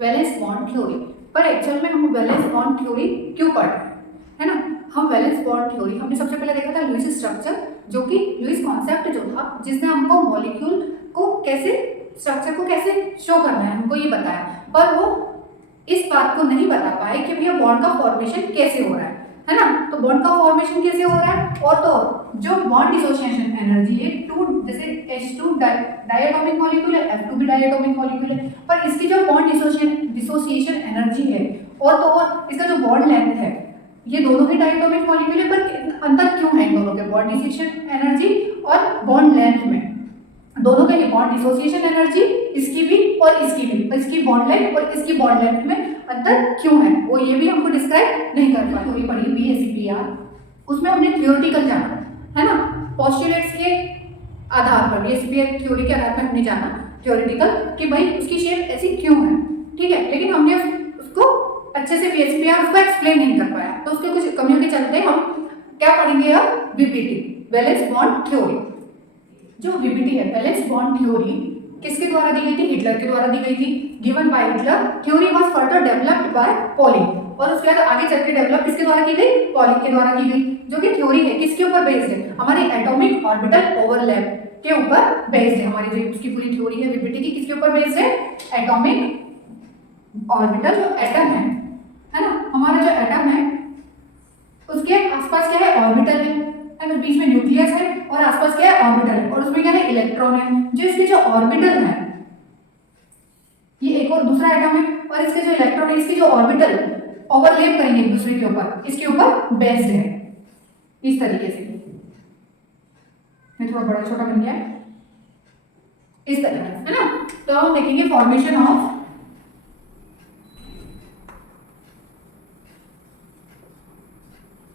Valence bond theory. पर actual में हम वैलेंस बॉन्ड थ्योरी क्यों पढ़ रहे हैं, है ना। हम वैलेंस बॉन्ड थ्योरी हमने सबसे पहले देखा था लुईस स्ट्रक्चर, जो कि लुईस कॉन्सेप्ट जो था जिसने हमको मॉलिक्यूल को कैसे स्ट्रक्चर को कैसे शो करना है हमको ये बताया, पर वो इस बात को नहीं बता पाए कि भैया बॉन्ड का फॉर्मेशन कैसे हो रहा है ना। तो बॉन्ड का फॉर्मेशन कैसे हो रहा है, और तो जो बॉन्ड डिसोसिएशन एनर्जी है टू, जैसे H2 डायटोमिक मॉलिक्यूल है, F2 भी डायटोमिक मॉलिक्यूल है, पर इसकी जो बॉन्ड डिसोसिएशन एनर्जी है और तो और इसका जो बॉन्ड लेंथ है, ये दोनों ही डायटोमिक मॉलिक्यूल है, पर अंतर क्यों है इन दोनों के बॉन्ड डिसोसिएशन एनर्जी और बॉन्ड लेंथ में। दोनों के बॉन्ड डिसोसिएशन एनर्जी इसकी भी और इसकी भी, इसकी बॉन्ड लेंथ और इसकी बॉन्ड लेंथ में अंतर क्यों है, वो ये भी हमको डिस्क्राइब नहीं कर पाए। थ्योरी पढ़ी BSCPR, उसमें हमने थियोरेटिकल जाना, है ना, पोस्टुलेट्स के आधार पर, BSCPR थ्योरी के आधार पर हमने जाना थियोरेटिकल कि भाई उसकी शेप ऐसी क्यों है, ठीक है। लेकिन हमने उसको अच्छे से BSCPR उसको एक्सप्लेन नहीं कर पाया, तो उसके कुछ कमियों के चलते हम क्या पढ़ेंगे अब, VBT, वैलेंस बॉन्ड थ्योरी। जो VBT है, वैलेंस बॉन्ड थ्योरी, किसके द्वारा दी गई थी, हिटलर के द्वारा दी गई थी, given by Hitler. Theory was further developed by polling, और उसके बाद आगे चल के डेवलप किसके द्वारा की गई, पॉलिंग के द्वारा की गई। जो कि थ्योरी है किसके ऊपर बेस्ड है, हमारी एटॉमिक ऑर्बिटल ओवरलैप के ऊपर बेस्ड है। हमारी जो उसकी पूरी थ्योरी है VBT की किसके ऊपर बेस्ड है, एटॉमिक ऑर्बिटल, जो एटम है ना, हमारा जो एटम है उसके आसपास क्या है, ऑर्बिटल है ना, बीच में न्यूक्लियस है और आसपास क्या है, ऑर्बिटल है, और उसमें क्या है, इलेक्ट्रॉन है। जो इसके जो ऑर्बिटल है, ये एक और दूसरा एटम है, और इसके जो इलेक्ट्रॉन है, इसके जो ऑर्बिटल ओवरलैप करेंगे एक दूसरे के ऊपर, इसके ऊपर बेस्ड है इस तरीके से। मैं थोड़ा बड़ा छोटा बन गया है इस तरीके से, है ना। तो हम देखेंगे फॉर्मेशन ऑफ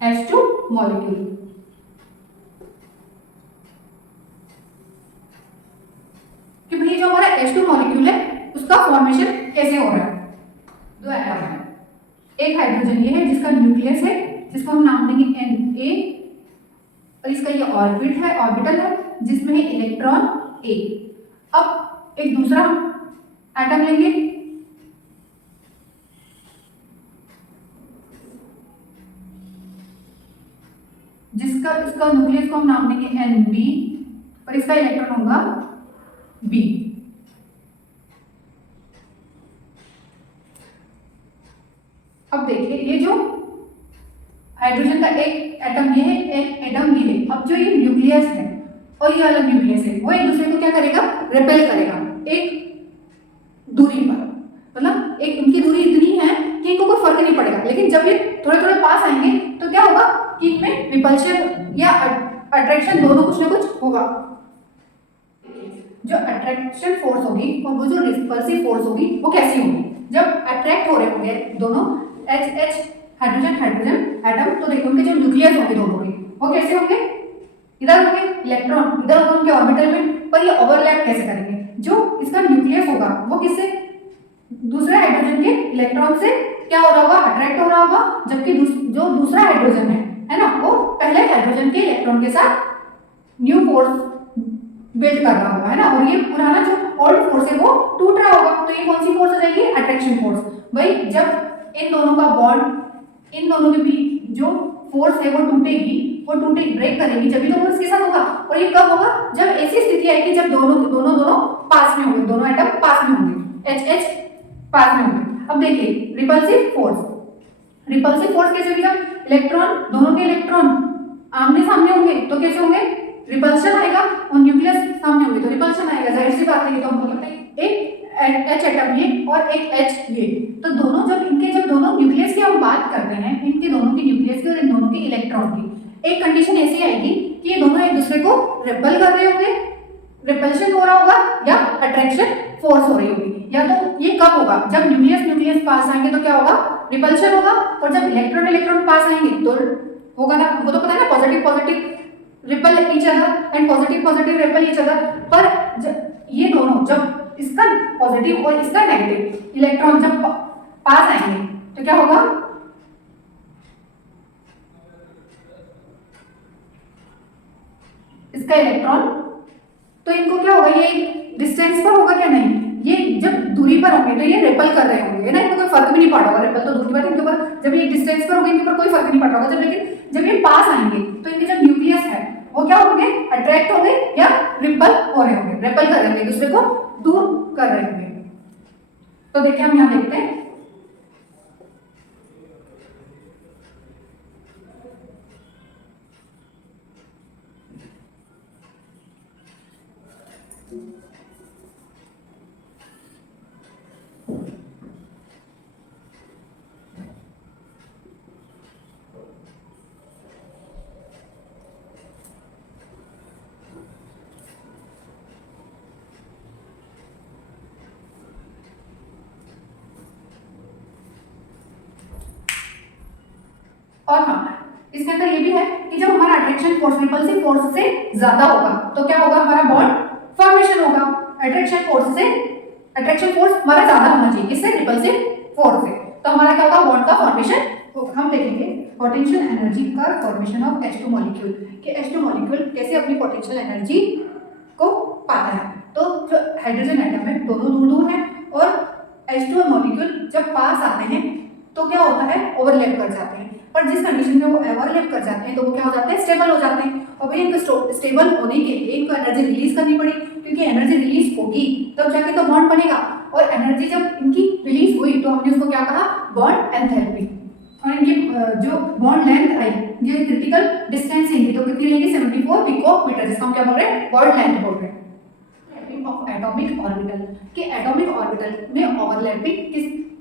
H2 मॉलिक्यूल। कि भाई जो हमारा H2 मॉलिक्यूल है उसका फॉर्मेशन कैसे हो रहा है। दो एटम है, एक हाइड्रोजन ये है जिसका न्यूक्लियस है, जिसको हम नाम देंगे Na, और इसका ये ऑर्बिट है, ऑर्बिटल है जिसमें है इलेक्ट्रॉन A। अब एक दूसरा एटम लेंगे, जिसका इसका न्यूक्लियस को हम नाम देंगे Nb, और इसका इलेक्ट्रॉन होगा B। अब देखिए ये जो हाइड्रोजन का एक एटम ये है, एक एटम ये है। अब जो ये न्यूक्लियस है और ये अलग न्यूक्लियस है, वो एक दूसरे को क्या करेगा, रिपेल करेगा एक दूरी पर, मतलब एक इनकी दूरी इतनी है कि इनको कोई फर्क नहीं पड़ेगा। लेकिन जब ये थोड़े थोड़े पास आएंगे तो क्या होगा कि इनमें रिपल्शन या अट्रैक्शन दोनों कुछ ना कुछ होगा। जो अट्रैक्शन फोर्स होगी और वो जो रिपल्सिव फोर्स होगी वो कैसी होगी, जब अट्रैक्ट हो रहे होंगे दोनों H हाइड्रोजन हाइड्रोजन एटम, तो देखो उनके जो न्यूक्लियस होंगे दोनों के वो कैसे होंगे, इधर होंगे इलेक्ट्रॉन, इधर होंगे उनके ऑर्बिटल में, पर ये ओवरलैप कैसे करेंगे। जो इसका न्यूक्लियस होगा वो किससे, दूसरे हाइड्रोजन के इलेक्ट्रॉन से क्या हो रहा होगा, अट्रैक्ट हो रहा होगा, जबकि जो दूसरा हाइड्रोजन है ना, वो पहले हाइड्रोजन के इलेक्ट्रॉन के साथ न्यू फोर्स बिल्ड कर रहा होगा, है ना, और ये पुराना जो ओल्ड फोर्स है वो टूट रहा होगा। तो ये कौन सी फोर्स हो जाएगी, अट्रैक्शन फोर्स। भाई जब इन दोनों का बॉन्ड, इन दोनों के बीच जो फोर्स है वो टूटेगी, वो ब्रेक करेगी, जब भी तो वो इसके साथ होगा। और ये कब होगा, जब ऐसी स्थिति आएगी जब दोनों पास में होंगे, दोनों एटम पास में होंगे, H पास में होंगे। अब देखिए रिपल्सिव फोर्स कैसे होगी, जब इलेक्ट्रॉन, दोनों के इलेक्ट्रॉन आमने सामने होंगे तो कैसे होंगे, रिपल्शन आएगा, और न्यूक्लियस सामने होंगे तो रिपल्शन आएगा। जाहिर सी बात है, तो हम बोलते हैं एक H एटम ये और एक H ये, तो दोनों जब दोनों न्यूक्लियस की हम बात करते हैं, इनके दोनों के न्यूक्लियस की और इन दोनों के इलेक्ट्रॉन की, एक कंडीशन ऐसी आएगी कि ये दोनों एक दूसरे को रिपेल कर रहे होंगे, रिपल्शन हो रहा होगा या अट्रैक्शन फोर्स हो रही होगी। या तो ये कब होगा, जब न्यूक्लियस पास आएंगे तो क्या होगा, रिपल्शन होगा, और जब इलेक्ट्रॉन पास आएंगे तो होगा ना, वो तो पता है ना, positive repel each other and positive repel each other. पर ये दोनों जब इसका पॉजिटिव और इसका नेगेटिव इलेक्ट्रॉन जब पास आएंगे तो क्या होगा, इसका इलेक्ट्रॉन, तो इनको क्या होगा, ये डिस्टेंस पर होगा क्या, नहीं, ये जब दूरी पर होंगे तो ये रिपल कर रहे होंगे ना, इनको कोई फर्क भी नहीं पड़ रहा होगा, रिपल तो दूर की बात है, इनके ऊपर जब ये डिस्टेंस पर होंगे इनके ऊपर कोई फर्क नहीं पड़ रहा होगा, जब लेकिन जब ये पास आएंगे तो इनके जो न्यूक्लियस है वो क्या होंगे, अट्रैक्ट होंगे या रिपल हो रहे होंगे, रिपल कर रहे होंगे, दूसरे को दूर कर रहे होंगे। तो देखिए हम यहाँ देखते हैं और हाँ इसके अंदर ये भी है कि जब हमारा अट्रैक्शन फोर्स रिपल्सिव फोर्स से ज्यादा होगा तो क्या होगा, हमारा बॉन्ड फॉर्मेशन होगा। अट्रैक्शन फोर्स हमारा ज्यादा होना चाहिए, किससे, रिपल्सिव फोर्स से, तो हमारा क्या होगा, बॉन्ड का फॉर्मेशन होगा। हम देखेंगे पोटेंशियल एनर्जी का फॉर्मेशन ऑफ H2 मॉलिक्यूल कि H2 मॉलिक्यूल कैसे अपनी पोटेंशियल एनर्जी को पाता है। तो जो हाइड्रोजन एटम है दोनों दूर दूर हैं और H2 मॉलिक्यूल जब पास आते हैं तो क्या होता है, ओवरलैप कर जाते हैं, पर जिस कंडीशन में वो ओवरलैप कर जाते हैं तो वो क्या हो जाते हैं, स्टेबल हो जाते हैं। और भाई इनको स्टेबल होने के लिए इनको एनर्जी रिलीज करनी पड़ी, क्योंकि एनर्जी रिलीज होगी तब जाके तो बॉन्ड बनेगा, और एनर्जी जब इनकी रिलीज हुई तो हमने उसको क्या कहा, बॉन्ड एंथैल्पी। और इनकी जो बॉन्ड लेंथ आई, ये क्रिटिकल डिस्टेंस है तो कितनी रहेगी, 74 पिकोमीटर, जिसको हम क्या बोल रहे हैं, बॉन्ड लेंथ बोल रहे हैं। ऑफ एटॉमिक ऑर्बिटल कि एटॉमिक ऑर्बिटल में ओवरलैपिंग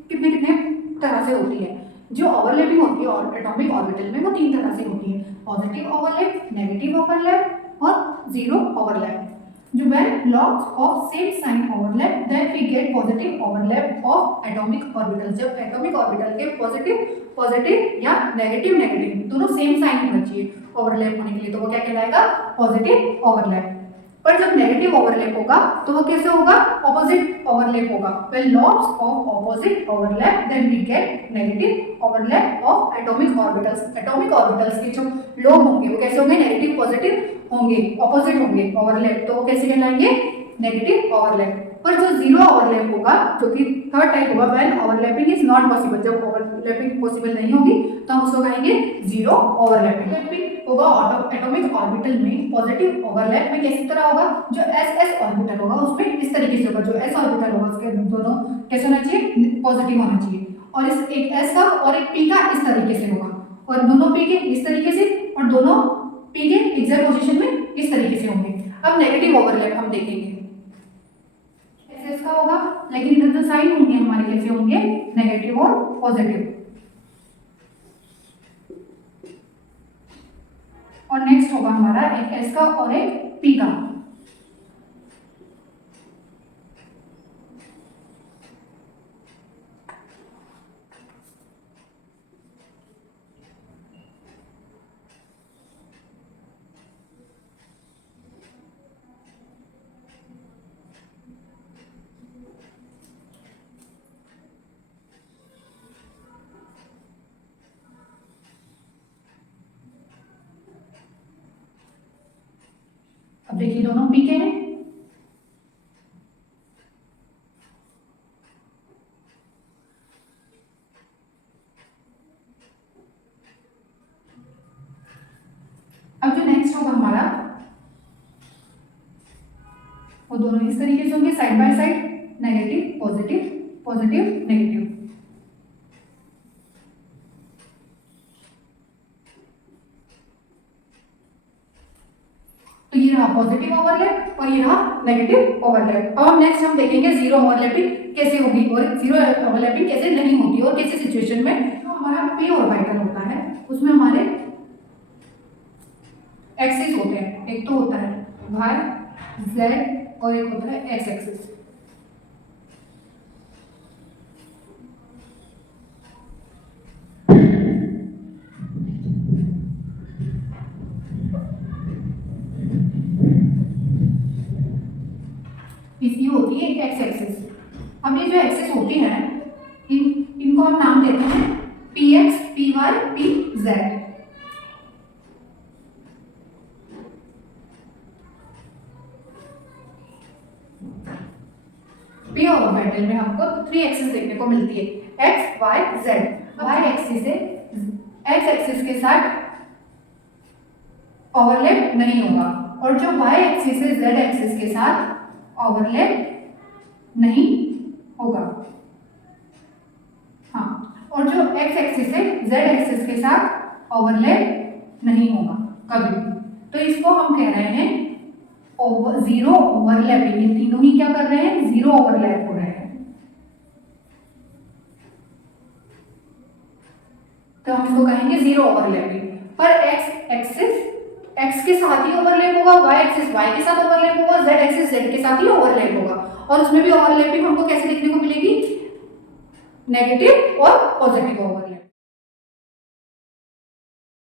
कितने कितने तरह से होती है। जो ओवरलैपिंग होती है और एटॉमिक ऑर्बिटल में वो 3 तरह से होती है, पॉजिटिव ओवरलैप, नेगेटिव ओवरलैप और जीरो ओवरलैप। जो when lots of same sign overlap then we get positive overlap of atomic orbital। जब एटॉमिक ऑर्बिटल के पॉजिटिव या नेगेटिव दोनों सेम साइन होना चाहिए ओवरलैप होने के लिए, तो वो क्या कहलाएगा, पॉजिटिव ओवरलैप। पर जब नेगेटिव ओवरलैप होगा तो वो कैसे होगा, ऑपोजिट ओवरलैप होगा। when lots of opposite overlap then we get negative overlap of atomic orbitals। Atomic orbitals के जो लोब होंगे वो कैसे होंगे, नेगेटिव पॉजिटिव होंगे, ऑपोजिट होंगे ओवरलैप, तो वो कैसे कहलाएंगे, नेगेटिव ओवरलैप। पर जो जीरो ओवरलैप होगा, जो कि थर्ड टाइप होगा, when overlapping is not possible, जब ओवरलैपिंग पॉसिबल नहीं होगी तो हम उसको कहेंगे जीरो ओवरलैपिंग होगा। एटॉमिक ऑर्बिटल में पॉजिटिव ओवरलैप में किस तरह होगा, जो एस ऑर्बिटल होगा उसमें इस तरीके से होगा, जो एस ऑर्बिटल होगा उसके दोनों कैसे होना चाहिए, पॉजिटिव होना चाहिए, और इस एक एस का और एक पी का इस तरीके से होगा, और दोनों पी के इस तरीके से और दोनों पी के एग्जैक्ट पोजीशन में इस तरीके से होंगे। अब नेगेटिव ओवरलैप हम देखेंगे, एस का होगा लेकिन इधर जो साइन होंगे हमारे कैसे होंगे, नेगेटिव और पॉजिटिव। और नेक्स्ट होगा हमारा एक एस का और एक पी का। अब देखिए दोनों पी के हैं, अब जो नेक्स्ट होगा हमारा वो दोनों इस तरीके से होंगे, side by side, negative positive, positive negative. तो ये रहा पॉजिटिव ओवरलैप और ये रहा नेगेटिव ओवरलैप। अब नेक्स्ट हम देखेंगे जीरो ओवरलैपिंग कैसे होगी और जीरो ओवरलैपिंग कैसे नहीं होती और कैसे सिचुएशन में। तो हमारा पी ऑर्बिटल होता है उसमें हमारे एक्सिस होते हैं, एक तो होता है वाई जेड और एक होता है एक्स एक्सिस। इसकी होती है एक्स एक्सिस। अब ये जो एक्सिस होती है इनको हम नाम देते हैं P X, P Y, P Z. P three axis देखने को मिलती है, X Y Z. Y axis से एक्स एक्सिस के साथ ओवरलैप नहीं होगा, और जो वाई एक्सिस से जेड एक्सिस के साथ ओवरलैप नहीं होगा। हाँ, और जो एक्स एक्सिस से जेड एक्सिस के साथ ओवरलैप नहीं होगा कभी भी। तो इसको हम कह रहे हैं जीरो ओवरलैपिंग। ये तीनों ही क्या कर रहे हैं, जीरो ओवरलैप हो रहे हैं। तो हम इसको कहेंगे जीरो ओवरलैपिंग। पर एक्स एक्सिस एक्स के साथ ही ओवरलैप होगा, वाई एक्सिस वाई के साथ ओवरलैप होगा, जेड एक्सिस जेड के साथ ही ओवरलैप होगा। और उसमें भी ओवरलैपिंग हमको कैसे देखने को मिलेगी, नेगेटिव और पॉजिटिव ओवरलैप।